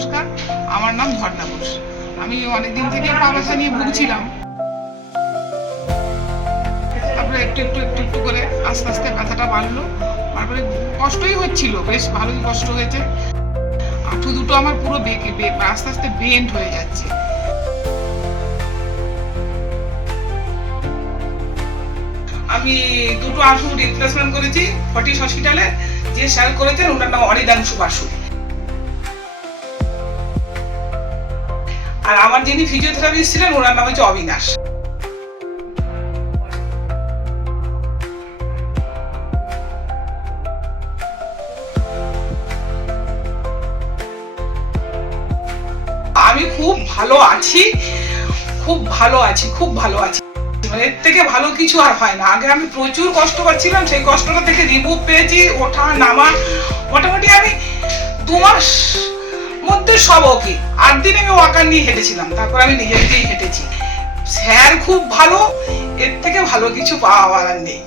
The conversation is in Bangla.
নমস্কার, আমার নাম ঝর্ণা ঘোষ। আমি অনেকদিন থেকে পা ব্যথা নিয়ে ভুগছিলাম। তারপরে একটু করে আস্তে আস্তে ব্যথাটা বাড়লো। তারপরে কষ্টই হচ্ছিল, বেশ ভালোই কষ্ট হয়েছে। হাঁটু দুটো আমার পুরো আস্তে আস্তে বেন্ড হয়ে যাচ্ছে। আমি দুটো হাঁটু রিপ্লেসমেন্ট করেছি ফর্টিস হসপিটালে। যে স্যার করেছেন ওনার নাম অনিদাংশু বাসু। আর আমার যিনি ফিজিওথেরাপিস্ট ছিলেন ওনার নাম হচ্ছে অবিনাশ। আমি খুব ভালো আছি, খুব ভালো আছি, খুব ভালো আছি। এর থেকে ভালো কিছু আর হয় না। আগে আমি প্রচুর কষ্ট পাচ্ছিলাম, সেই কষ্টটা থেকে রিমুভ পেয়েছি। ওঠা নামা মোটামুটি আমি 2 মাস মধ্যে সব ওকে। 8 দিন আমি ওয়াকার নিয়ে হেঁটেছিলাম, তারপর আমি নিজে নিজেই হেঁটেছি। স্যার খুব ভালো, এর থেকে ভালো কিছু পাওয়ার আর নেই।